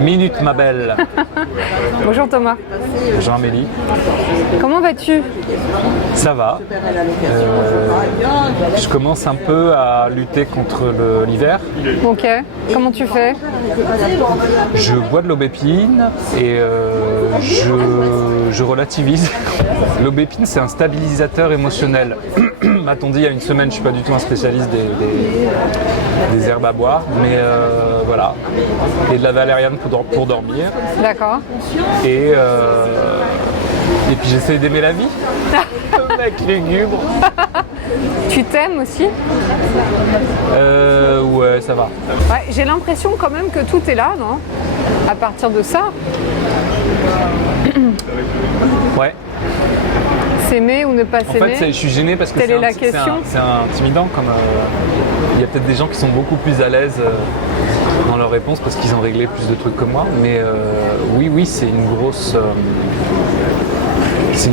Minute ma belle. Bonjour Thomas. Bonjour Amélie. Comment vas-tu? Ça va. Je commence un peu à lutter contre l'hiver. Ok. Comment tu fais? Je bois de l'aubépine et je relativise. L'aubépine, c'est un stabilisateur émotionnel. M'a-t-on dit il y a une semaine, je ne suis pas du tout un spécialiste des herbes à boire, mais voilà. Et de la valériane pour dormir. D'accord. Et puis j'essaie d'aimer la vie. Mec lugubre. Tu t'aimes aussi? Ouais, ça va. Ouais, j'ai l'impression quand même que tout est là, non? À partir de ça, Ouais. s'aimer ou ne pas En s'aimer. fait, je suis gêné parce que Telle est la question. c'est intimidant. Il y a peut-être des gens qui sont beaucoup plus à l'aise dans leurs réponses parce qu'ils ont réglé plus de trucs que moi. Mais oui, c'est une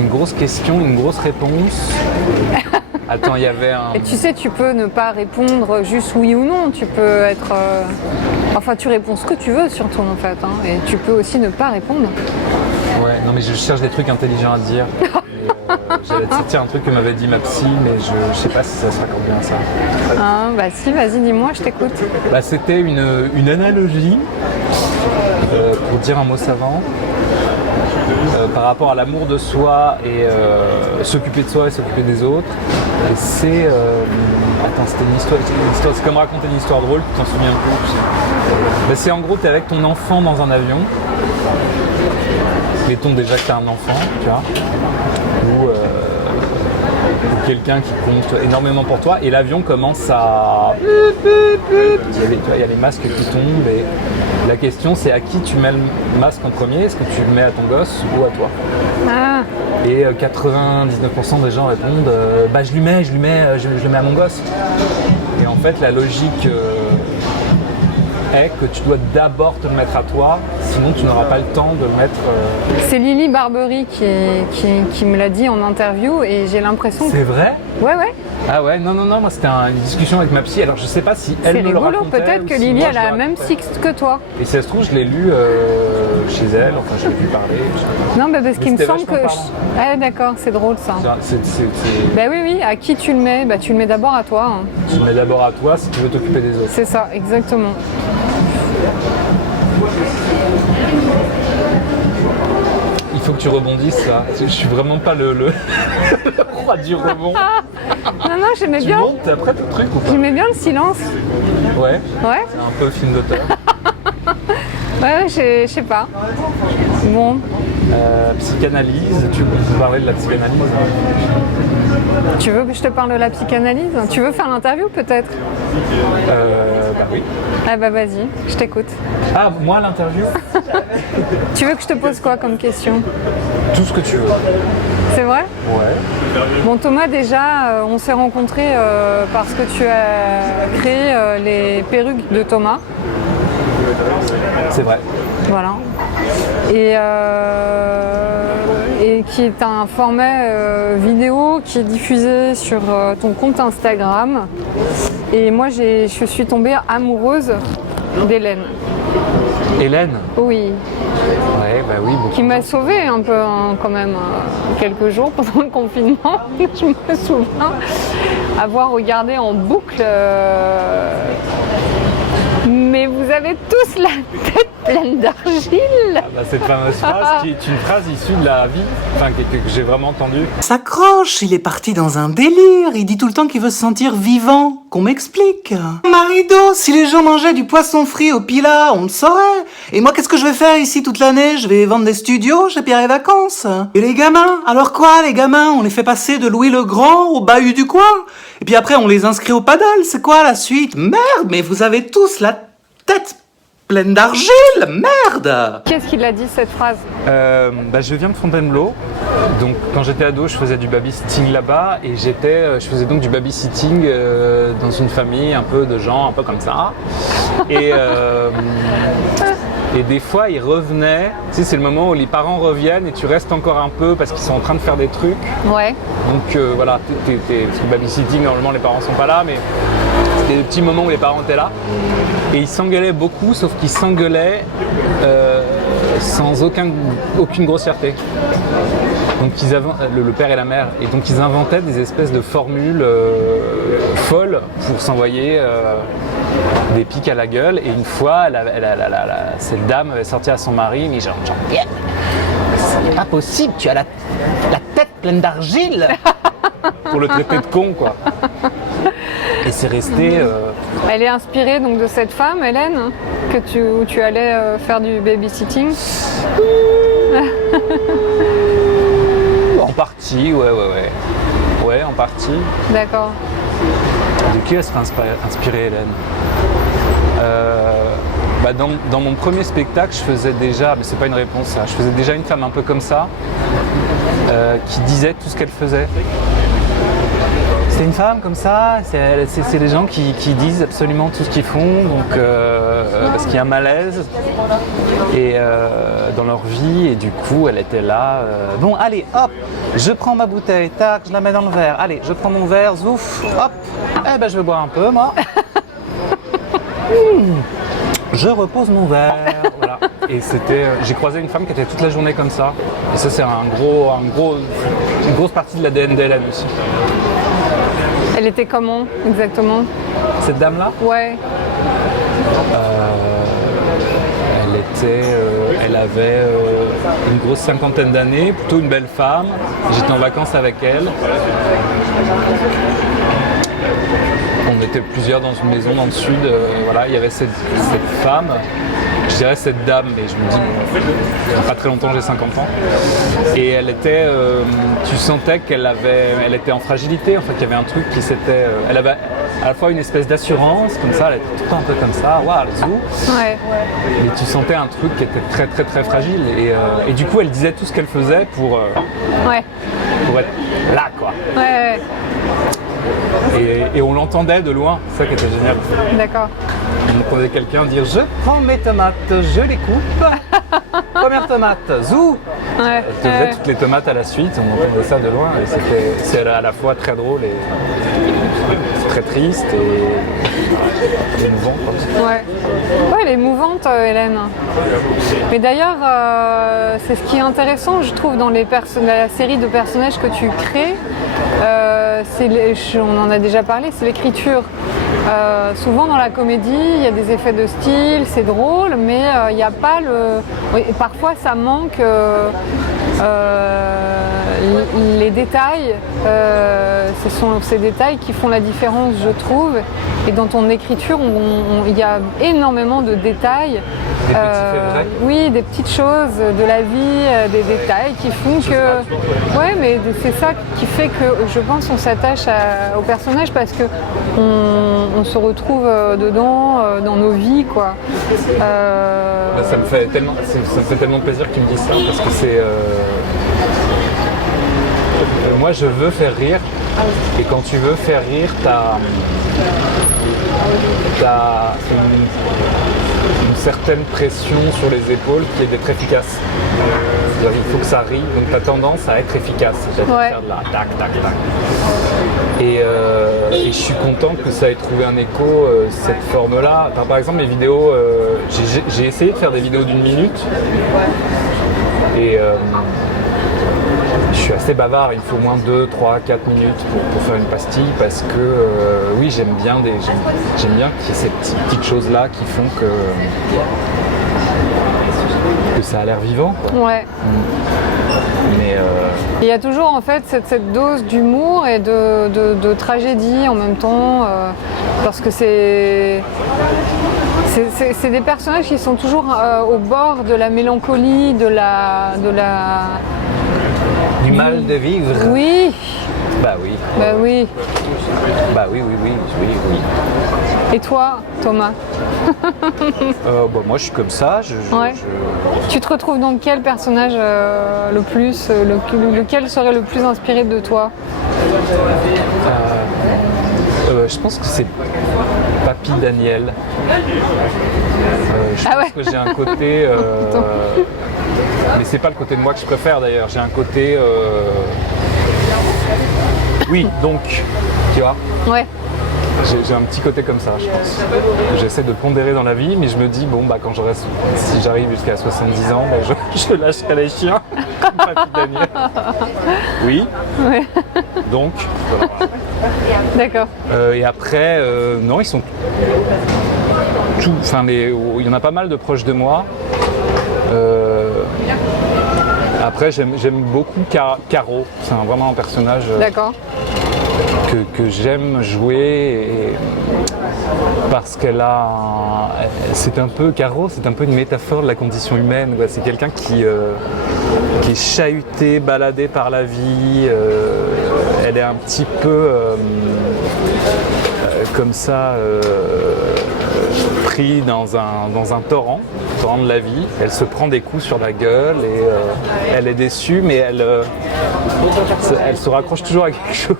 grosse question, une grosse réponse. Attends, il y avait un... Et tu sais, tu peux ne pas répondre juste oui ou non. Tu peux être... Enfin, tu réponds ce que tu veux surtout en fait. Hein. Et tu peux aussi ne pas répondre. Ouais, non mais je cherche des trucs intelligents à dire. J'allais te sortir un truc que m'avait dit ma psy, mais je sais pas si ça se raccorde bien à ça. Ah, bah si, vas-y, dis-moi, je t'écoute. Bah, c'était une analogie pour dire un mot savant par rapport à l'amour de soi et s'occuper de soi et s'occuper des autres. Et c'est... Attends, c'était une histoire, c'est comme raconter une histoire drôle, tu t'en souviens plus. Bah, c'est en gros, t'es avec ton enfant dans un avion. Mettons déjà que tu as un enfant, tu vois, ou quelqu'un qui compte énormément pour toi, et l'avion commence à... Il y a les masques qui tombent, et la question c'est à qui tu mets le masque en premier, est-ce que tu le mets à ton gosse ou à toi? Ah, Et 99% des gens répondent bah je le mets à mon gosse. Et en fait la logique est que tu dois d'abord te le mettre à toi, sinon tu n'auras pas le temps de le mettre... c'est Lily Barbery qui me l'a dit en interview et j'ai l'impression que... C'est vrai? Ouais, ouais. Ah ouais, non, moi c'était une discussion avec ma psy, alors je sais pas si elle C'est me le rigolo, racontait peut-être ou que si Lily moi, elle je a le la même racontais. cycle que toi. Et si ça se trouve, je l'ai lu chez elle, enfin je l'ai vu parler. Non, bah parce qu'il me c'était semble que... vachement parlant. Ah d'accord, c'est drôle ça. C'est- Bah oui, à qui tu le mais? Bah tu le mets d'abord à toi. Hein. Tu le mets d'abord à toi si tu veux t'occuper des autres. C'est ça, exactement. Il faut que tu rebondisses là. Je suis vraiment pas le roi du rebond. Non, j'aimais Tu bien. montes, t'es après ton truc ou pas? J'aimais bien le silence. Ouais, Ouais, c'est un peu film d'auteur. ouais, je sais pas. Bon, Psychanalyse, tu peux parler de la psychanalyse? tu veux que je te parle de la psychanalyse? Tu veux faire l'interview peut-être? Bah oui. Ah bah vas-y, je t'écoute. Ah, moi l'interview? Tu veux que je te pose quoi comme question? Tout ce que tu veux. C'est vrai? Ouais. Bon Thomas, déjà, on s'est rencontrés parce que tu as créé les perruques de Thomas. C'est vrai. Voilà. Et qui est un format vidéo qui est diffusé sur ton compte Instagram. Et moi, je suis tombée amoureuse d'Hélène. Hélène? Oui. Ouais, bah oui. Beaucoup. Qui m'a sauvée un peu quand même quelques jours pendant le confinement. Je me souviens avoir regardé en boucle. Mais vous avez tous la tête pleine d'argile. Bah, cette fameuse phrase qui est une phrase issue de la vie, enfin que j'ai vraiment entendue. S'accroche, il est parti dans un délire, il dit tout le temps qu'il veut se sentir vivant, qu'on m'explique. Marido, si les gens mangeaient du poisson frit au Pila, on le saurait. Et moi, qu'est-ce que je vais faire ici toute l'année? Je vais vendre des studios, j'ai payé les vacances. Et les gamins? Alors quoi, les gamins? On les fait passer de Louis le Grand au bahut du coin? Et puis après, on les inscrit au paddle, c'est quoi la suite? Merde, mais vous avez tous la tête pleine d'argile, merde! Qu'est-ce qu'il a dit cette phrase? Bah, je viens de Fontainebleau, donc quand j'étais ado je faisais du babysitting là-bas et je faisais donc du babysitting dans une famille un peu de gens un peu comme ça. Et des fois ils revenaient, tu sais c'est le moment où les parents reviennent et tu restes encore un peu parce qu'ils sont en train de faire des trucs. Ouais. Donc voilà, parce que babysitting normalement les parents sont pas là mais c'était des petits moments où les parents étaient là. Et ils s'engueulaient beaucoup, sauf qu'ils s'engueulaient sans aucune grossièreté. Donc le père et la mère, et donc ils inventaient des espèces de formules folles pour s'envoyer des pics à la gueule. Et une fois, cette dame avait sorti à son mari, mais genre yeah, c'est pas possible, tu as la tête pleine d'argile pour le traiter de con, quoi. Et c'est resté. Elle est inspirée donc de cette femme, Hélène, où tu allais faire du babysitting. En partie, ouais, en partie. D'accord. De qui elle serait inspirée, Hélène? Dans mon premier spectacle, je faisais déjà, mais c'est pas une réponse ça, je faisais déjà une femme un peu comme ça, qui disait tout ce qu'elle faisait. C'est une femme comme ça, c'est des gens qui disent absolument tout ce qu'ils font, donc, parce qu'il y a un malaise dans leur vie, et du coup elle était là, bon allez hop, je prends ma bouteille, tac, je la mets dans le verre, allez je prends mon verre, zouf, hop, je vais boire un peu moi. Je repose mon verre, voilà. Et j'ai croisé une femme qui était toute la journée comme ça, et ça c'est une grosse partie de l'ADN d'Hélène aussi. Elle était comment exactement? Cette dame-là? Ouais. Elle avait une grosse cinquantaine d'années, plutôt une belle femme. J'étais en vacances avec elle. On était plusieurs dans une maison dans le sud. Voilà, il y avait cette femme. Je dirais cette dame, mais je me dis, pas très longtemps, j'ai 50 ans. Et elle était, tu sentais qu'elle était en fragilité, en fait, qu'il y avait un truc qui s'était... elle avait à la fois une espèce d'assurance, comme ça, elle était tout le temps un peu comme ça, waouh, le zoo. Ouais. Mais tu sentais un truc qui était très très très fragile. Et du coup, elle disait tout ce qu'elle faisait pour être là, quoi. Ouais. Et on l'entendait de loin, c'est ça qui était génial. D'accord. On entendait quelqu'un dire « Je prends mes tomates, je les coupe. Première tomate, zou !» Ouais. Elle faisait toutes les tomates à la suite, on entendait ça de loin. Et c'est à la fois très drôle et très triste et émouvant. Ouais, elle est émouvante, Hélène. Mais d'ailleurs, c'est ce qui est intéressant, je trouve, dans la série de personnages que tu crées. On en a déjà parlé, c'est l'écriture. Souvent dans la comédie, il y a des effets de style, c'est drôle, mais il n'y a pas parfois ça manque les détails. Ce sont ces détails qui font la différence, je trouve. Et dans ton écriture, il y a énormément de détails. Des petits faits vrais. Oui, des petites choses de la vie, des détails qui font que... Ouais, mais c'est ça qui fait que, je pense, on s'attache au personnage parce que on se retrouve dedans, dans nos vies, quoi. Ça me fait tellement plaisir qu'ils me disent ça, parce que c'est... moi, je veux faire rire, et quand tu veux faire rire, t'as une certaine pression sur les épaules qui est d'être efficace. C'est-à-dire, il faut que ça rie, donc tu as tendance à être efficace, c'est-à-dire faire de la tac, tac, tac. Et je suis content que ça ait trouvé un écho, cette forme-là. Enfin, par exemple, mes vidéos, j'ai essayé de faire des vidéos d'1 minute, et je suis assez bavard, il faut moins 2, 3, 4 minutes pour faire une pastille, parce que oui, j'aime bien qu'il y ait ces petites choses-là qui font que ça a l'air vivant, quoi. Ouais. Mais il y a toujours en fait cette dose d'humour et de tragédie en même temps, parce que c'est des personnages qui sont toujours au bord de la mélancolie, du mal de vivre. Oui. Bah oui. Bah oui. Bah oui. Et toi, Thomas? Moi, je suis comme ça. Ouais. Tu te retrouves dans quel personnage le plus, lequel serait le plus inspiré de toi? Je pense que c'est Papy Daniel. Je pense que j'ai un côté... mais c'est pas le côté de moi que je préfère d'ailleurs. J'ai un côté... Oui, donc, tu vois. Ouais. j'ai un petit côté comme ça, je pense. J'essaie de pondérer dans la vie, mais je me dis, bon, bah, si j'arrive jusqu'à 70 ans, bah, je lâcherai les chiens. Papy Daniel. Oui. Ouais. Donc, voilà. D'accord. Et après, non, ils sont enfin, il y en a pas mal de proches de moi. Après, j'aime beaucoup Caro. C'est vraiment un personnage D'accord. que j'aime jouer parce qu'elle a. Caro, c'est un peu une métaphore de la condition humaine. Quoi. C'est quelqu'un qui est chahuté, baladé par la vie. Elle est un petit peu comme ça. Pris dans un torrent de la vie. Elle se prend des coups sur la gueule et elle est déçue, mais elle se raccroche toujours à quelque chose.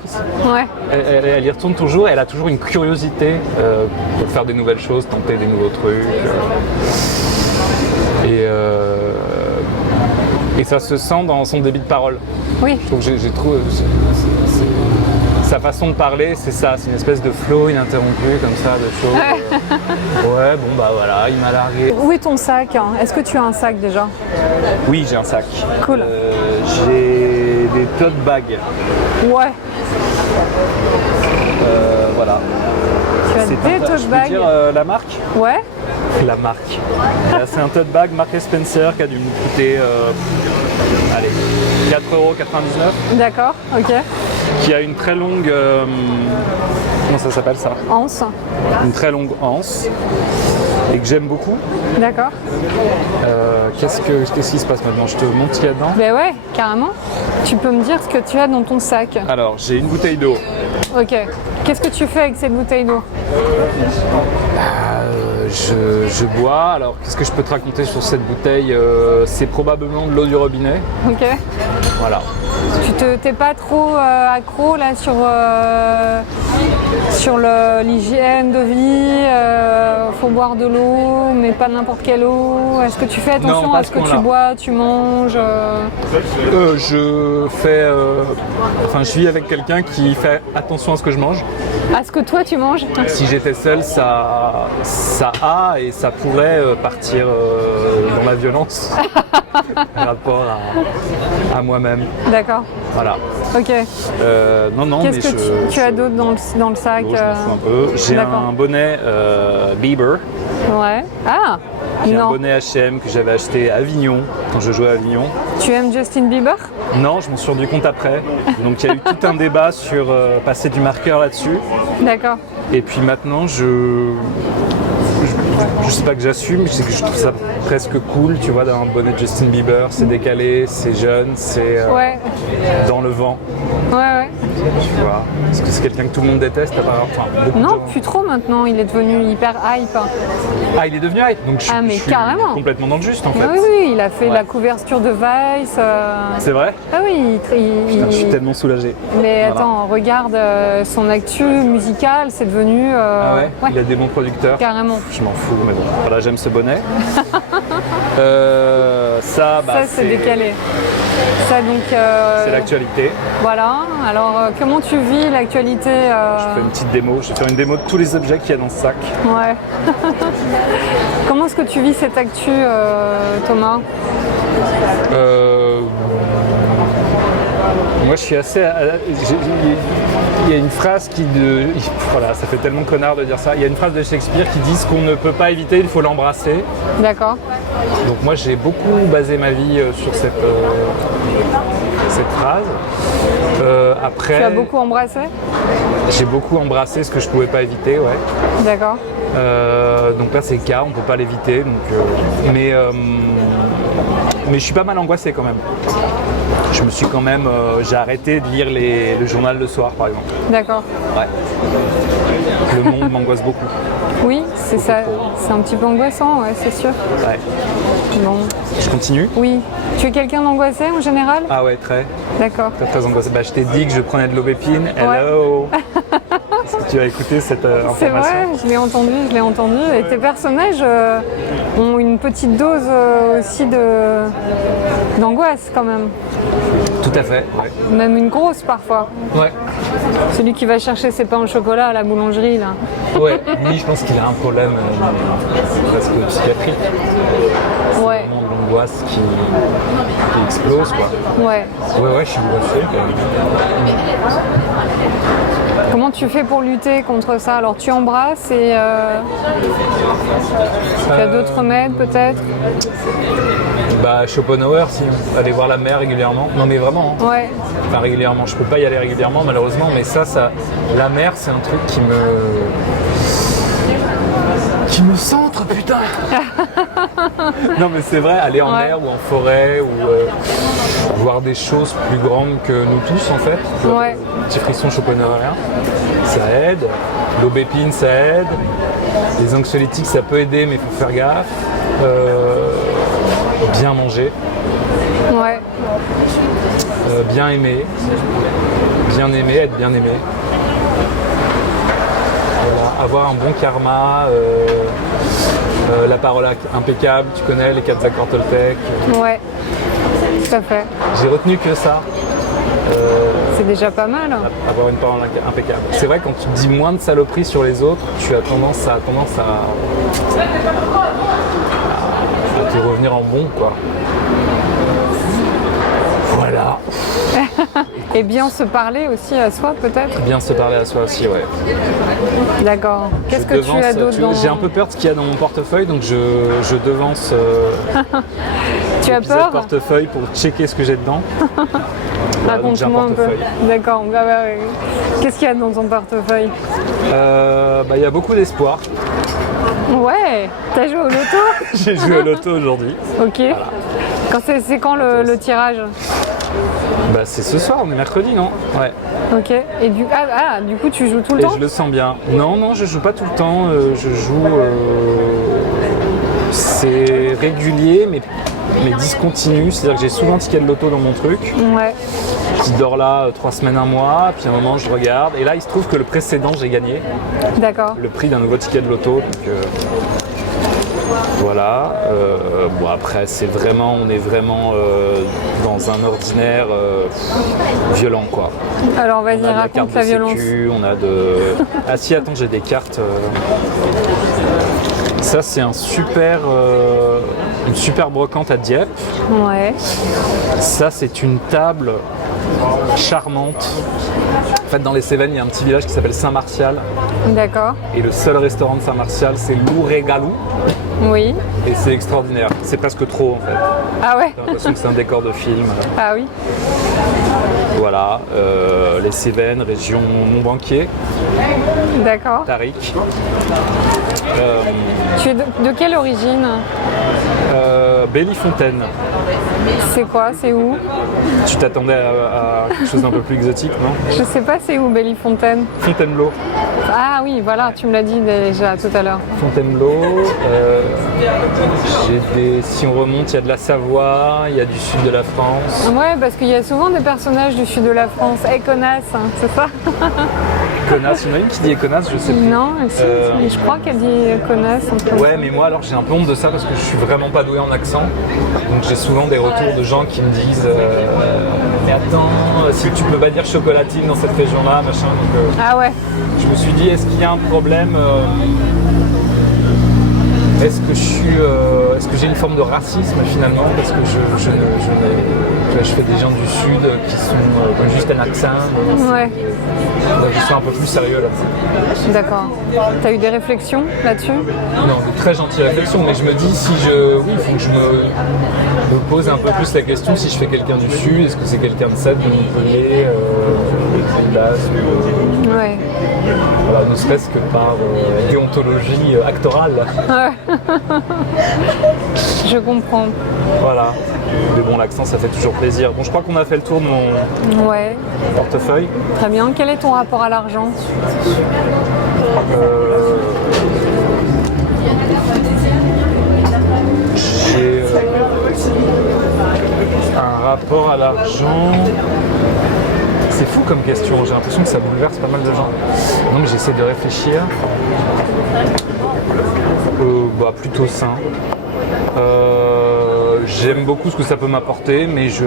Ouais. Elle y retourne toujours et elle a toujours une curiosité pour faire des nouvelles choses, tenter des nouveaux trucs. Et ça se sent dans son débit de parole. Oui. Je trouve que j'ai trouvé. Sa façon de parler, c'est ça, c'est une espèce de flow ininterrompu comme ça, de choses. Ouais, bon bah voilà, il m'a largué. Où est ton sac, hein? Est-ce que tu as un sac déjà? Oui, j'ai un sac. Cool. J'ai des tote bags. Ouais. Voilà. Tu as des tote Je peux bags? dire la marque? Ouais. La marque. C'est un tote bag Marks & Spencer qui a dû me coûter, allez, 4,99 €. D'accord, ok. Qui a une très longue... comment ça s'appelle ça? Anse. Une très longue anse. Et que j'aime beaucoup. D'accord. Qu'est-ce qui se passe maintenant? Je te montre ce qu'il y a dedans? Ben ouais, carrément. Tu peux me dire ce que tu as dans ton sac? Alors, j'ai une bouteille d'eau. Ok. Qu'est-ce que tu fais avec cette bouteille d'eau? Je bois. Alors, qu'est-ce que je peux te raconter sur cette bouteille? C'est probablement de l'eau du robinet. Ok. Voilà. T'es pas trop accro là sur l'hygiène de vie, faut boire de l'eau, mais pas n'importe quelle eau. Est-ce que tu fais attention à ce que tu bois, tu manges? Je fais... Enfin, je vis avec quelqu'un qui fait attention à ce que je mange. À ce que toi tu manges? Si j'étais seul, ça a et ça pourrait partir dans la violence par rapport à moi-même. D'accord. Voilà. Ok. Non, Qu'est-ce que tu as d'autre dans le sac? Je m'en fous un peu. J'ai un bonnet Bieber. Ouais. Ah. J'ai un bonnet H&M que j'avais acheté à Avignon, quand je jouais à Avignon. Tu aimes Justin Bieber? Non, je m'en suis rendu compte après. Donc il y a eu tout un débat sur passer du marqueur là-dessus. D'accord. Et puis maintenant, je sais pas que j'assume, c'est que je trouve ça presque cool, tu vois, d'avoir un bonnet de Justin Bieber. C'est décalé, c'est jeune, c'est dans le vent. Ouais. Tu vois, parce que c'est quelqu'un que tout le monde déteste, apparemment. Enfin, beaucoup de Non, gens. plus trop maintenant, il est devenu hyper hype. Ah, il est devenu hype, donc je suis carrément. complètement dans le juste en fait. Ah oui, il a fait la couverture de Vice. C'est vrai? Ah oui, Je suis tellement soulagé. Mais attends, regarde son actu musical, c'est devenu... Ah ouais? Il a des bons producteurs. Carrément. Je m'en fous, mais bon, voilà, j'aime ce bonnet. Ça, c'est décalé. Ça donc... c'est l'actualité. Voilà, alors comment tu vis l'actualité? Je fais une petite démo, je vais faire une démo de tous les objets qu'il y a dans ce sac. Ouais. Comment est-ce que tu vis cette actu, Thomas? Moi je suis assez... Il y a une phrase voilà, ça fait tellement connard de dire ça. Il y a une phrase de Shakespeare qui dit « Ce qu'on ne peut pas éviter, il faut l'embrasser ». D'accord. Donc moi j'ai beaucoup basé ma vie sur cette phrase. Après, tu as beaucoup embrassé? J'ai beaucoup embrassé ce que je pouvais pas éviter, ouais. D'accord. Donc là c'est le cas, on peut pas l'éviter. Mais je suis pas mal angoissé quand même. Je me suis quand même... j'ai arrêté de lire le journal le soir par exemple. D'accord. Ouais. Le monde m'angoisse beaucoup. Oui, c'est ça. C'est un petit peu angoissant, ouais, c'est sûr. Ouais. Bon. Je continue? Oui. Tu es quelqu'un d'angoissé en général? Ah ouais, très. D'accord. Très angoissé. Je t'ai dit que je prenais de l'Aubépine. Hello. Est-ce que tu as écouté cette information? C'est vrai, je l'ai entendu. Et tes personnages ont une petite dose aussi d'angoisse quand même. Tout à fait, ouais. Même une grosse parfois. Ouais, Celui qui va chercher ses pains au chocolat à la boulangerie, là. ouais. Lui, je pense qu'il a un problème presque psychiatrique. Ouais, Vraiment de l'angoisse qui explose, quoi. ouais. Ouais, je suis bluffé, quand même. Comment tu fais pour lutter contre ça? Alors tu embrasses et tu as d'autres remèdes peut-être? Bah, Schopenhauer, si. Aller voir la mer régulièrement. Non, mais vraiment, hein. Ouais, Enfin, régulièrement. Je peux pas y aller régulièrement, malheureusement, mais ça, la mer, c'est un truc qui me centre, putain. Non, mais c'est vrai, aller en Ouais. mer ou en forêt ou voir des choses plus grandes que nous tous, en fait. Ouais. Petit frisson Schopenhauerien, ça aide. L'aubépine, ça aide. Les anxiolytiques, ça peut aider, mais il faut faire gaffe. Bien manger, ouais. bien aimer, être bien aimé. Voilà, avoir un bon karma, la parole impeccable, tu connais les 4 accords Toltec. Ouais, tout à fait. J'ai retenu que ça, C'est déjà pas mal. avoir une parole impeccable. C'est vrai, quand tu dis moins de saloperies sur les autres, tu as tendance à te revenir en bon, quoi. Voilà. Et bien se parler aussi à soi peut-être. Bien se parler à soi aussi, ouais. D'accord. Qu'est-ce que tu as d'autre dans... J'ai un peu peur de ce qu'il y a dans mon portefeuille, donc je devance Tu as l'épisode peur? portefeuille pour checker ce que j'ai dedans. Voilà, donc j'ai Raconte-moi un peu. portefeuille. D'accord. Bah, ouais. Qu'est-ce qu'il y a dans ton portefeuille? Il y a beaucoup d'espoir. Ouais. T'as joué au loto? J'ai joué au loto aujourd'hui. Ok. C'est quand le tirage? Bah, c'est ce soir, on est mercredi, non? Ouais. Ok. Et du coup tu joues tout le Et temps? je le sens bien. Non, je joue pas tout le temps. Je joue. C'est régulier, mais discontinu. C'est-à-dire que j'ai souvent un ticket de loto dans mon truc, Ouais. qui dort là 3 semaines, un mois. Puis à un moment, je regarde. Et là, il se trouve que le précédent, j'ai gagné D'accord. le prix d'un nouveau ticket de loto. Donc, voilà. Bon, après, on est vraiment dans un ordinaire violent, quoi. Alors vas-y, On a de la raconte carte la de violence. sécu, on a de... Ah si, attends, j'ai des cartes. Ça, c'est une super brocante à Dieppe. Ouais. Ça, c'est une table charmante. En fait, dans les Cévennes, il y a un petit village qui s'appelle Saint-Martial. D'accord. Et le seul restaurant de Saint-Martial, c'est l'Ouregalou. Oui. Et c'est extraordinaire. C'est presque trop, en fait. Ah ouais. J'ai l'impression que c'est un décor de film. Ah oui. Voilà. Les Cévennes, région Montbanquier, D'accord. Tariq. Tu es de quelle origine? Bellifontaine. C'est quoi? C'est où? Tu t'attendais à quelque chose d'un peu plus exotique, non? Je sais pas c'est où Bellifontaine. Fontainebleau. Ah oui, voilà, tu me l'as dit déjà tout à l'heure. Fontainebleau. Si on remonte, il y a de la Savoie, il y a du sud de la France. Ouais, parce qu'il y a souvent des personnages du sud de la France. Connasse, hein, c'est ça? Connasse, il y en a une qui dit connasse, je sais plus. Non, si, je crois qu'elle dit connasse. un truc comme Ouais, ça. mais moi alors j'ai un peu honte de ça parce que je suis vraiment pas doué en accent. Donc j'ai souvent des retours de gens qui me disent mais attends, si tu peux pas dire chocolatine dans cette région-là, machin. Donc Ah ouais. je me suis dit, est-ce qu'il y a un problème est-ce que j'ai une forme de racisme finalement parce que je fais des gens du sud qui sont juste un accent. Ouais, Donc, je suis un peu plus sérieux là-dessus. d'accord. T'as eu des réflexions là-dessus? Non, de très gentilles réflexions, mais je me dis oui, il faut que je me pose un peu plus la question si je fais quelqu'un du sud, est-ce que c'est quelqu'un de Sète, de Montpellier, de Dax, Ouais. voilà, ne serait-ce que par déontologie actorale. Je comprends. Voilà. Mais bon, l'accent, ça fait toujours plaisir. Bon, je crois qu'on a fait le tour de mon Ouais, portefeuille. très bien. Quel est ton rapport à l'argent? J'ai un rapport à l'argent. C'est fou comme question, j'ai l'impression que ça bouleverse pas mal de gens. Non mais j'essaie de réfléchir. Plutôt sain. J'aime beaucoup ce que ça peut m'apporter, mais je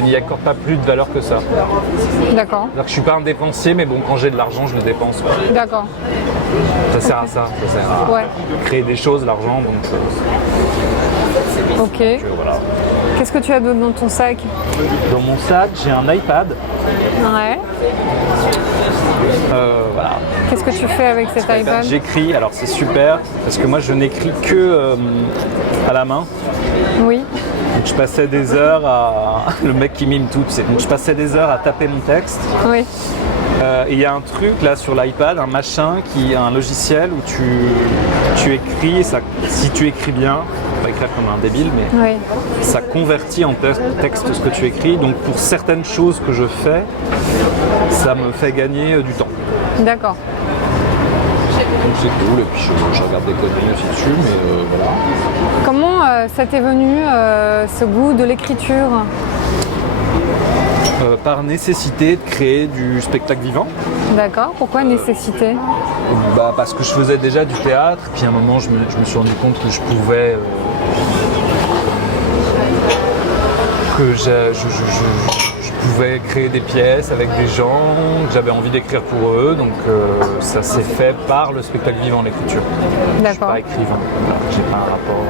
n'y accorde pas plus de valeur que ça. D'accord. C'est-à-dire que je suis pas un dépensier, mais bon, quand j'ai de l'argent, je le dépense, quoi. D'accord. Ça sert à ça sert à Ouais. créer des choses, l'argent, donc Ok. voilà. Qu'est-ce que tu as d'autre dans ton sac? Dans mon sac, j'ai un iPad. Ouais. Voilà. Qu'est-ce que tu fais avec cet iPad? J'écris, alors c'est super, parce que moi je n'écris que à la main. Oui. Donc je passais des heures à... Le mec qui mime tout, c'est... Donc je passais des heures à taper mon texte. Oui. Et il y a un truc là sur l'iPad, un logiciel où tu écris, et ça, si tu écris bien, pas écrire comme un débile, mais Oui. ça convertit en texte ce que tu écris. Donc pour certaines choses que je fais, ça me fait gagner du temps. D'accord. Donc c'est cool, et puis je regarde des conneries aussi dessus, mais voilà. Comment ça t'est venu ce goût de l'écriture? Par nécessité de créer du spectacle vivant. D'accord. Pourquoi nécessité? Parce que je faisais déjà du théâtre, puis à un moment je me suis rendu compte que je pouvais... je pouvais créer des pièces avec des gens, que j'avais envie d'écrire pour eux, donc ça s'est fait par le spectacle vivant, l'écriture. Je suis D'accord. pas écrivain, voilà, j'ai pas un rapport.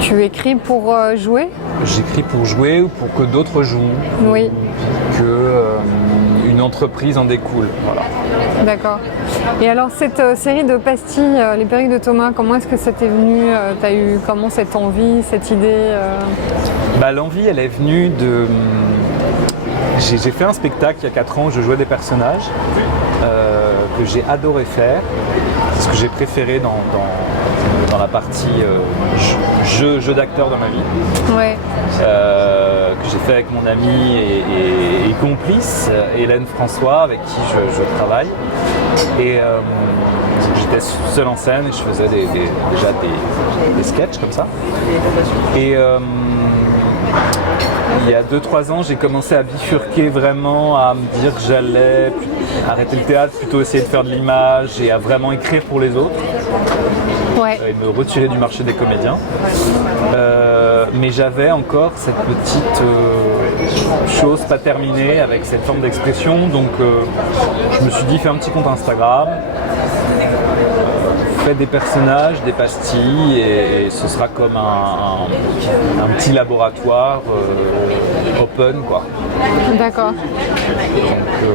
Tu écris pour jouer? J'écris pour jouer ou pour que d'autres jouent, Oui. que une entreprise en découle. Voilà. D'accord. Et alors cette série de pastilles, les perruques de Thomas, comment est-ce que ça t'est venu? T'as eu comment cette envie, cette idée? L'envie, elle est venue de... J'ai fait un spectacle il y a 4 ans où je jouais des personnages que j'ai adoré faire. C'est ce que j'ai préféré dans la partie jeu d'acteur dans ma vie. Ouais. Que j'ai fait avec mon ami et complice, Hélène François, avec qui je travaille. Et j'étais seul en scène et je faisais déjà des sketchs comme ça. Et il y a 2-3 ans, j'ai commencé à bifurquer vraiment, à me dire que j'allais arrêter le théâtre, plutôt essayer de faire de l'image et à vraiment écrire pour les autres. Ouais. Et me retirer du marché des comédiens. Mais j'avais encore cette petite chose pas terminée avec cette forme d'expression, donc je me suis dit fais un petit compte Instagram, fais des personnages, des pastilles et ce sera comme un petit laboratoire open, quoi. D'accord. Donc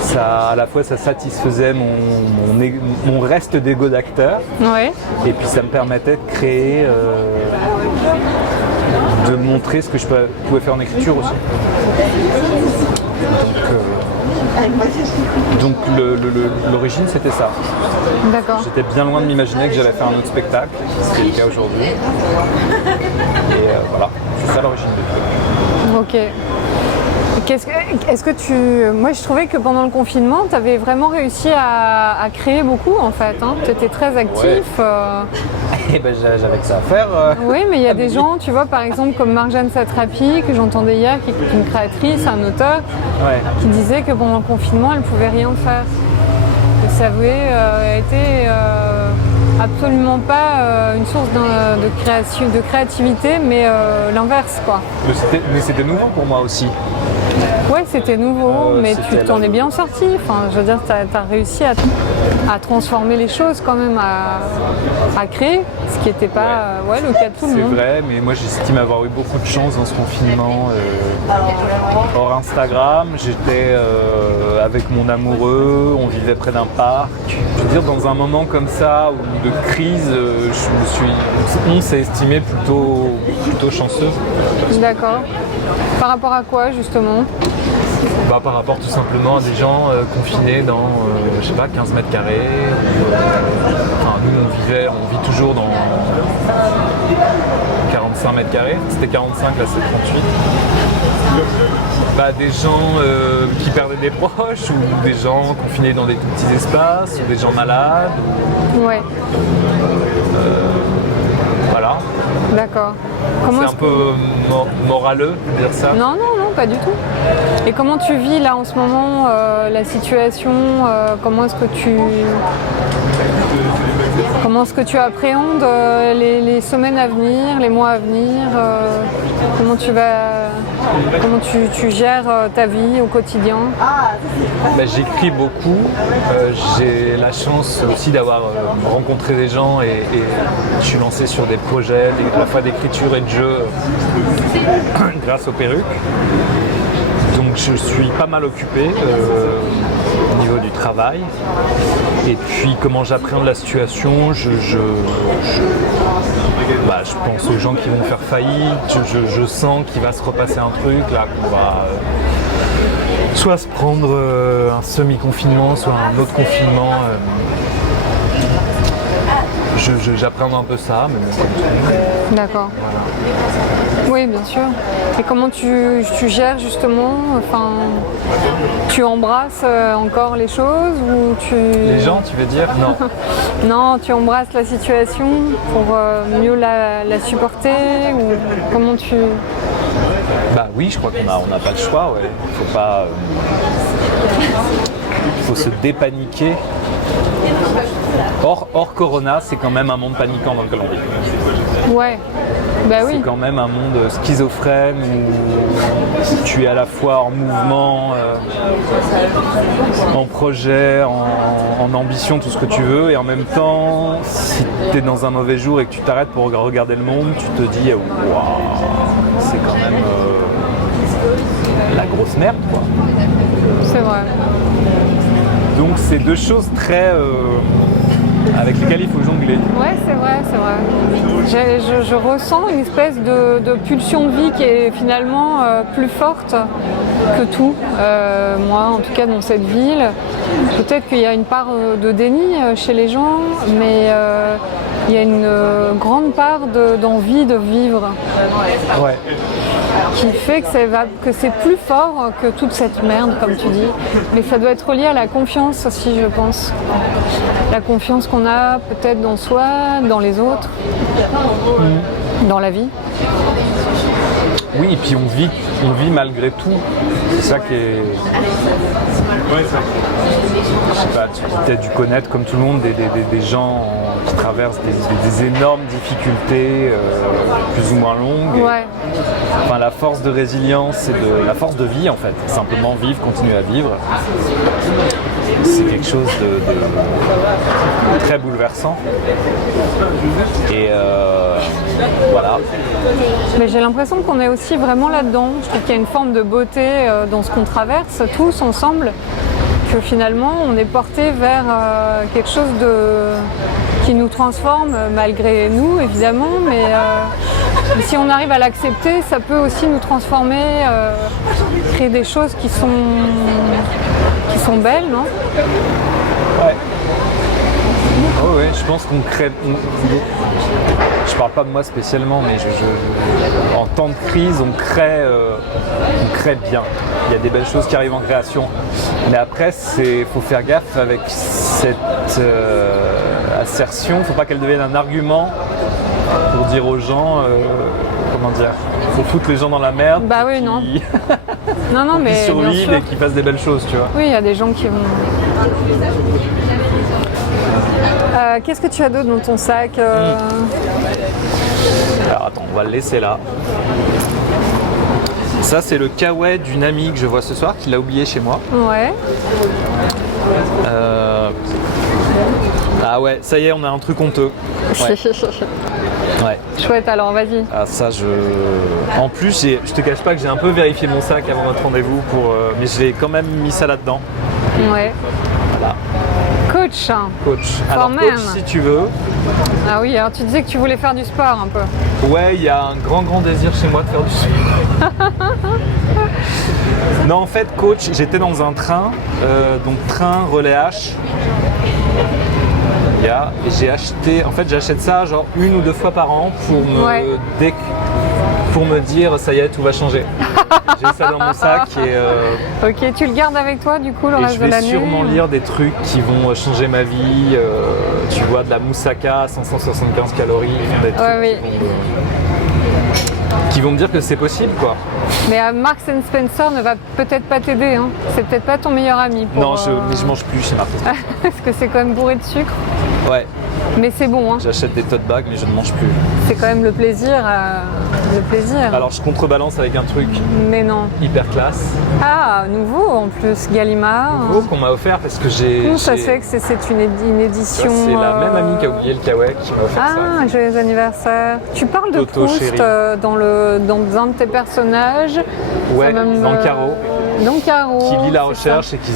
ça, à la fois ça satisfaisait mon reste d'ego d'acteur, Ouais. et puis ça me permettait de créer, de montrer ce que je pouvais faire en écriture aussi. Donc l'origine c'était ça. D'accord. J'étais bien loin de m'imaginer que j'allais faire un autre spectacle, c'est le cas aujourd'hui. Et voilà, c'est ça l'origine du truc. Ok. Est-ce que moi je trouvais que pendant le confinement, tu avais vraiment réussi à créer beaucoup en fait. Hein. Tu étais très actif. Et j'avais que ça à faire. Oui, mais il y a des gens, tu vois, par exemple comme Marjane Satrapi, que j'entendais hier, qui est une créatrice, un auteur, qui disait que pendant le confinement, elle ne pouvait rien faire. Que ça avait été absolument pas une source de créativité, mais l'inverse, quoi. Mais c'était nouveau pour moi aussi. Ouais, c'était nouveau, mais tu t'en es bien sorti. Enfin, je veux dire, tu as réussi à transformer les choses quand même, à créer, ce qui n'était pas le cas de tout le monde. C'est vrai, mais moi j'estime avoir eu beaucoup de chance dans ce confinement. Hors Instagram, j'étais avec mon amoureux, on vivait près d'un parc. Je veux dire, dans un moment comme ça, de crise, on s'est estimé plutôt chanceux. D'accord. Par rapport à quoi, justement? Par rapport tout simplement à des gens confinés dans, 15 mètres carrés. Nous, on vit toujours dans 45 mètres carrés. C'était 45, là c'est 38. Des gens qui perdaient des proches, ou des gens confinés dans des tout petits espaces, ou des gens malades. Ouais. Voilà. D'accord. C'est un peu moraleux de dire ça. Non, pas du tout. Et comment tu vis là en ce moment la situation comment est-ce que tu appréhendes les semaines à venir, les mois à venir comment tu gères ta vie au quotidien? J'écris beaucoup. J'ai la chance aussi d'avoir rencontré des gens et je suis lancé sur des projets à la fois d'écriture et de jeu grâce aux perruques. Donc je suis pas mal occupé au niveau du travail. Et puis comment j'appréhende la situation, je pense aux gens qui vont faire faillite, je sens qu'il va se repasser un truc là, qu'on va soit se prendre un semi-confinement, soit un autre confinement. J'appréhende un peu ça, mais bon. D'accord. Oui, bien sûr. Et comment tu gères justement, tu embrasses encore les choses ou tu... Les gens, tu veux dire? Non. Non, tu embrasses la situation pour mieux la supporter ou comment tu... Oui, je crois qu'on n'a pas le choix, ouais. Faut se dépaniquer. Hors Corona, c'est quand même un monde paniquant dans lequel on vit. Ouais, oui. C'est quand même un monde schizophrène où tu es à la fois en mouvement, en projet, en ambition, tout ce que tu veux, et en même temps, si tu es dans un mauvais jour et que tu t'arrêtes pour regarder le monde, tu te dis waouh, c'est quand même la grosse merde, quoi. C'est vrai. Donc c'est deux choses très avec lesquelles il faut jongler. Ouais, c'est vrai. Je ressens une espèce de pulsion de vie qui est finalement plus forte que tout. Moi, en tout cas, dans cette ville, peut-être qu'il y a une part de déni chez les gens, mais il y a une grande part d'envie de vivre. Ouais. Qui fait que c'est plus fort que toute cette merde, comme tu dis. Mais ça doit être lié à la confiance aussi, je pense. La confiance qu'on a peut-être dans soi, dans les autres, dans la vie. Oui, et puis on vit malgré tout. C'est ça qui est... Je sais pas, tu as peut-être dû connaître comme tout le monde des gens qui traversent des énormes difficultés plus ou moins longues. Ouais. Enfin, la force de résilience et la force de vie en fait. Simplement vivre, continuer à vivre. C'est quelque chose de très bouleversant. Et voilà. Mais j'ai l'impression qu'on est aussi vraiment là-dedans. Je trouve qu'il y a une forme de beauté dans ce qu'on traverse tous ensemble, que finalement on est porté vers quelque chose qui nous transforme malgré nous évidemment, mais si on arrive à l'accepter, ça peut aussi nous transformer, créer des choses qui sont belles, non? Ouais. Oh ouais, je pense qu'on crée... Je parle pas de moi spécialement, mais en temps de crise, on crée bien. Il y a des belles choses qui arrivent en création. Mais après, faut faire gaffe avec cette assertion. Faut pas qu'elle devienne un argument pour dire aux gens, comment dire, faut foutre les gens dans la merde. Bah oui, non. Non, mais qui survivent et qui fassent des belles choses, tu vois. Oui, il y a des gens qui vont... Qu'est-ce que tu as d'autre dans ton sac Alors attends, on va le laisser là. Ça, c'est le kawaii d'une amie que je vois ce soir, qui l'a oublié chez moi. Ouais. Ah ouais, ça y est, on a un truc honteux. Ouais. Ouais. Chouette, alors vas-y. Ah ça, En plus, je te cache pas que j'ai un peu vérifié mon sac avant notre rendez-vous, mais j'ai quand même mis ça là-dedans. Ouais. Voilà. Coach. Alors même. coach si tu veux. Ah oui, alors tu disais que tu voulais faire du sport un peu. Ouais, il y a un grand désir chez moi de faire du sport. Non, en fait, coach, j'étais dans un train, donc train relais H. Et j'achète ça genre 1 ou 2 fois par an pour me dire ça y est, tout va changer. J'ai ça dans mon sac et Ok, tu le gardes avec toi du coup le reste de l'année? Je vais sûrement lire des trucs qui vont changer ma vie. Tu vois, de la moussaka à 575 calories. qui vont me dire que c'est possible, quoi. Mais Marks Spencer ne va peut-être pas t'aider, hein. C'est peut-être pas ton meilleur ami. Non, mais je mange plus chez Marks Spencer. Parce que c'est quand même bourré de sucre. Ouais. Mais c'est bon, hein. J'achète des tote bags, mais je ne mange plus. C'est quand même le plaisir. Le plaisir. Alors je contrebalance avec un truc Mais non. hyper classe. Ah, nouveau en plus, Gallimard. Nouveau qu'on m'a offert parce que j'ai... Comment ça se fait que c'est une édition... C'est la même amie qui a oublié le kawaii qui m'a offert ça. Ah, joyeux anniversaire. Tu parles de Toto, Proust chérie. dans un de tes personnages. Ouais, Même, dans Caro. Dans Caro. Qui lit la c'est recherche ça. et qui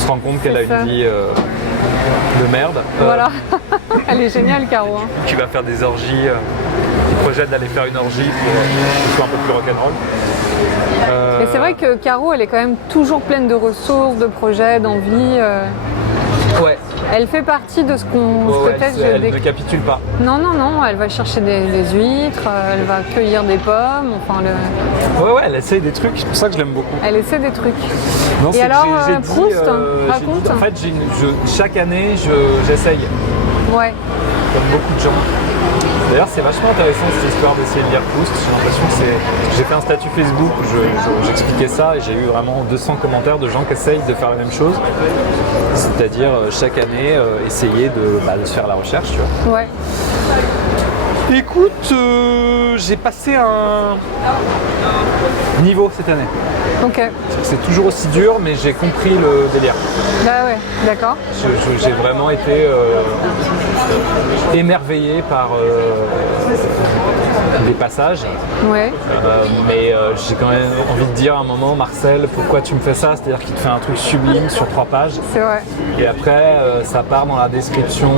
se rend compte qu'elle a C'est ça. une vie de merde. Voilà. Elle est géniale, Caro. Hein. Qui va faire des orgies, qui projette d'aller faire une orgie pour que ce soit un peu plus rock'n'roll. Mais c'est vrai que Caro, elle est quand même toujours pleine de ressources, de projets, d'envies. Ouais, Elle fait partie de ce qu'on peut-être... elle ne capitule pas. Non, elle va chercher des huîtres, elle va cueillir des pommes, enfin... Ouais, elle essaye des trucs, c'est pour ça que je l'aime beaucoup. Elle essaie des trucs. Non, Et c'est que alors, j'ai dit, Proust, j'ai raconte. dit, en fait, chaque année, j'essaye, Ouais. comme beaucoup de gens. D'ailleurs, c'est vachement intéressant cette histoire d'essayer de lire Proust. J'ai l'impression que j'ai fait un statut Facebook où j'expliquais ça et j'ai eu vraiment 200 commentaires de gens qui essayent de faire la même chose. C'est-à-dire, chaque année, essayer de se faire la recherche, tu vois. Ouais. Écoute, j'ai passé un niveau cette année. Ok. C'est toujours aussi dur, mais j'ai compris le délire. Bah ouais, d'accord. J'ai vraiment été émerveillé par des passages. Ouais. Mais j'ai quand même envie de dire à un moment, Marcel, pourquoi tu me fais ça? C'est-à-dire qu'il te fait un truc sublime sur 3 pages. C'est vrai. Et après, ça part dans la description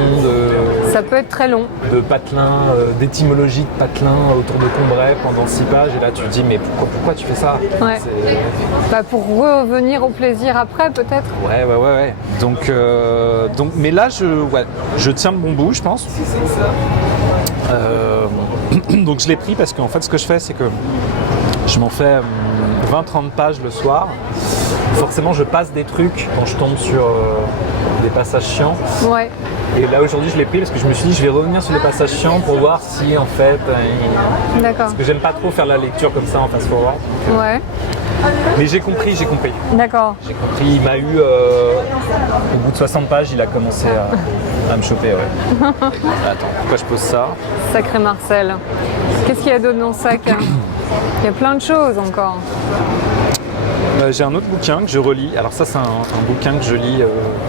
Ça peut être très long. de patelin, d'étymologie de patelin autour de Combray pendant 6 pages. Et là, tu te dis, mais pourquoi tu fais ça? Ouais. Bah pour revenir au plaisir après, peut-être. Ouais. Donc, mais là, je tiens le bon bout, je pense. Donc je l'ai pris parce qu'en fait, ce que je fais, c'est que je m'en fais 20-30 pages le soir. Forcément, je passe des trucs quand je tombe sur des passages chiants. Ouais. Et là, aujourd'hui, je l'ai pris parce que je me suis dit, je vais revenir sur les passages chiants pour voir si, en fait, D'accord. parce que j'aime pas trop faire la lecture comme ça en fast forward. Ouais. Mais j'ai compris. D'accord. J'ai compris, il m'a eu, au bout de 60 pages, il a commencé à me choper, ouais. Attends, pourquoi je pose ça? Sacré Marcel. Qu'est-ce qu'il y a d'autre dans le sac? Il y a plein de choses encore. J'ai un autre bouquin que je relis. Alors ça, c'est un bouquin que je lis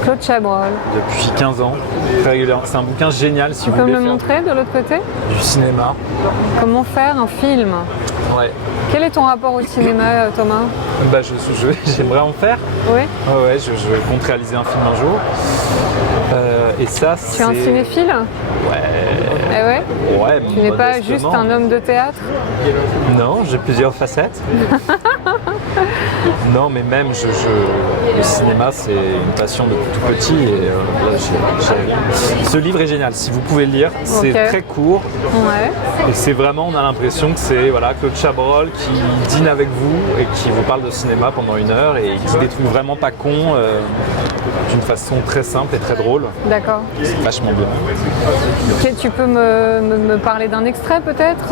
Claude Chabrol. depuis 15 ans, très régulièrement. C'est un bouquin génial si Tu vous peux me voulez le faire montrer de l'autre côté? du cinéma. Comment faire un film? Ouais. Quel est ton rapport au cinéma, Thomas? J'aimerais en faire. Oui. Ouais, je compte réaliser un film un jour. Et ça, c'est... Tu es un cinéphile? Ouais. Eh ouais? Ouais, Tu n'es pas modestement. juste un homme de théâtre? Non, j'ai plusieurs facettes. Non, mais même, le cinéma, c'est une passion depuis tout petit. Et ce livre est génial. Si vous pouvez le lire, c'est Ok. très court. Ouais. Et c'est vraiment, on a l'impression que c'est Claude Chabrol qui dîne avec vous et qui vous parle de cinéma pendant 1 heure et qui dit des trucs vraiment pas cons d'une façon très simple et très drôle. D'accord. C'est vachement bien. Ok, tu peux me parler d'un extrait peut-être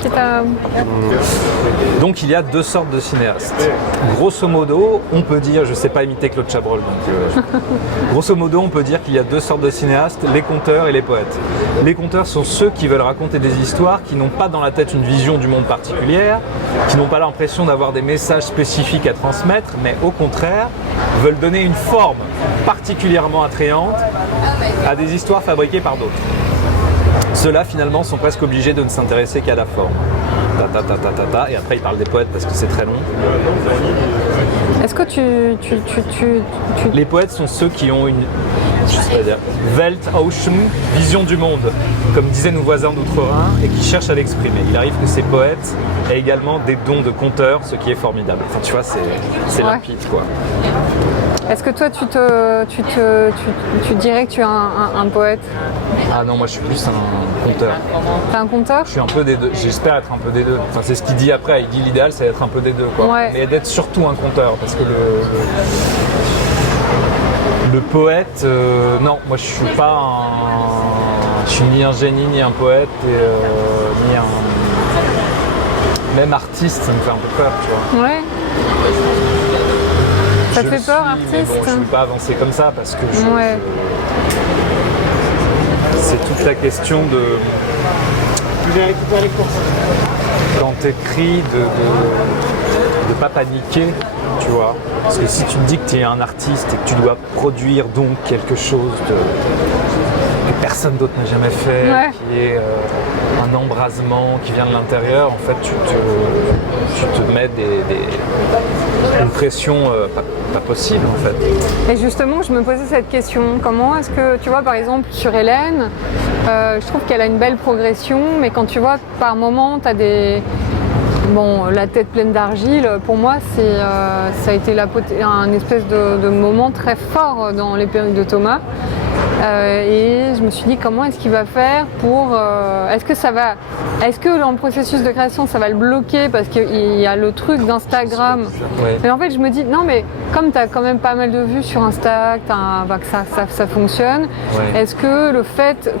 qui t'a... Donc il y a 2 sortes de cinéastes. Grosso modo, on peut dire, je sais pas imiter Claude Chabrol, donc grosso modo, on peut dire qu'il y a 2 sortes de cinéastes, les conteurs et les poètes. Les conteurs sont ceux qui veulent raconter des histoires, qui n'ont pas dans la tête une vision du monde particulière, qui n'ont pas l'impression d'avoir des messages spécifiques à transmettre, mais au contraire, veulent donner une forme particulièrement attrayante à des histoires fabriquées par d'autres. Ceux-là, finalement, sont presque obligés de ne s'intéresser qu'à la forme. Et après, il parle des poètes parce que c'est très long. Est-ce que tu... Les poètes sont ceux qui ont une, je sais pas dire, Weltocean, vision du monde, comme disaient nos voisins d'outre-Rhin, et qui cherchent à l'exprimer. Il arrive que ces poètes aient également des dons de conteurs, ce qui est formidable. Enfin, tu vois, c'est Ouais. limpide, quoi. Est-ce que toi, tu dirais que tu es un poète? Ah non, moi, je suis plus un conteur. T'es un conteur? Je suis un peu des deux. J'espère être un peu des deux. Enfin, c'est ce qu'il dit après. Il dit l'idéal, c'est d'être un peu des deux, quoi. Ouais. Mais d'être surtout un conteur, parce que le poète, non, moi je suis pas je suis ni un génie ni un poète, ni un. même artiste, ça me fait un peu peur, tu vois. Ouais. Ça te fait peur, Mais artiste? bon, je ne peux pas avancer comme ça parce que Ouais. c'est toute la question de... Quand t'écris, de pas paniquer, tu vois. Parce que si tu te dis que tu es un artiste et que tu dois produire donc quelque chose que personne d'autre n'a jamais fait, Ouais. qui est un embrasement qui vient de l'intérieur, en fait tu te mets une pression pas possible en fait. Et justement, je me posais cette question. Comment est-ce que, tu vois, par exemple, sur Hélène, je trouve qu'elle a une belle progression, mais quand tu vois, par moment, tu as des... Bon, la tête pleine d'argile, pour moi, ça a été un espèce de moment très fort dans les perruques de Thomas. Et je me suis dit comment est-ce qu'il va faire pour... Est-ce que dans le processus de création ça va le bloquer parce qu'il y a le truc d'Instagram. Ouais. Et en fait je me dis non mais comme tu as quand même pas mal de vues sur Insta, que ça fonctionne, Ouais. est-ce que le fait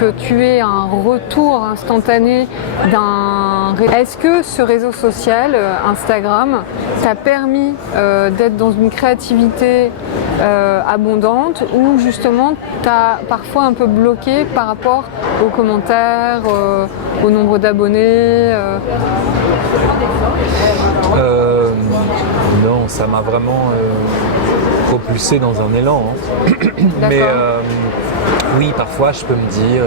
que tu aies un retour instantané Est-ce que ce réseau social, Instagram, t'a permis d'être dans une créativité abondante ou justement t'as parfois un peu bloqué par rapport aux commentaires, au nombre d'abonnés Non, ça m'a vraiment propulsé dans un élan. Hein. Mais oui, parfois je peux me dire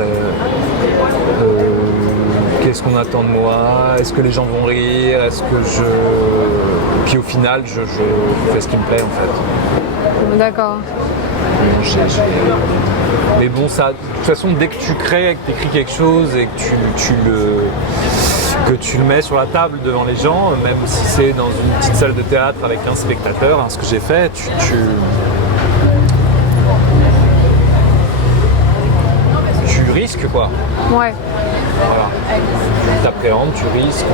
qu'est-ce qu'on attend de moi? Est-ce que les gens vont rire? Est-ce que Puis au final, je fais ce qui me plaît en fait. D'accord. Mais bon, ça, de toute façon, dès que tu crées, que tu écris quelque chose et que tu le mets sur la table devant les gens, même si c'est dans une petite salle de théâtre avec un spectateur, hein, ce que j'ai fait, tu risques quoi. Ouais. Voilà. Tu t'appréhendes, tu risques,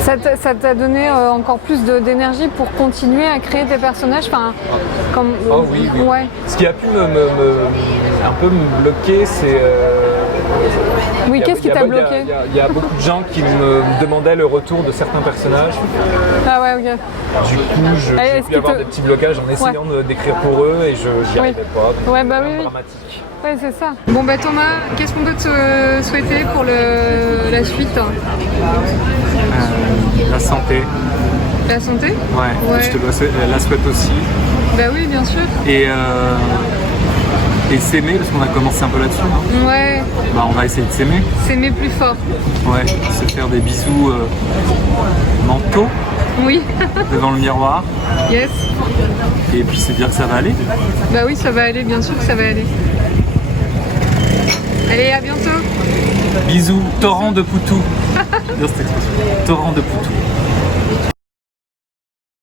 Ça t'a donné encore plus d'énergie pour continuer à créer tes personnages, Oh oui. Ouais. Ce qui a pu un peu me bloquer, c'est... Oui, qu'est-ce qui t'a bloqué? Il y a beaucoup de gens qui me demandaient le retour de certains personnages. Ah ouais, ok. Du coup, j'ai pu avoir des petits blocages en essayant d'écrire pour eux et j'y arrivais pas. Ouais, bah oui. Dramatique. Ouais, c'est ça. Bon bah Thomas, qu'est-ce qu'on peut te souhaiter pour la suite? La santé. La santé? Ouais. Je te la souhaite aussi. Bah oui, bien sûr. Et s'aimer, parce qu'on a commencé un peu là-dessus. Hein. Ouais. Bah, on va essayer de s'aimer. S'aimer plus fort. Ouais. Se faire des bisous mentaux Oui. devant le miroir. Yes. Et puis se dire que ça va aller. Bah oui, ça va aller, bien sûr que ça va aller. Allez, à bientôt. Bisous. Torrent de Poutou. J'adore cette expression. Torrent de Poutou.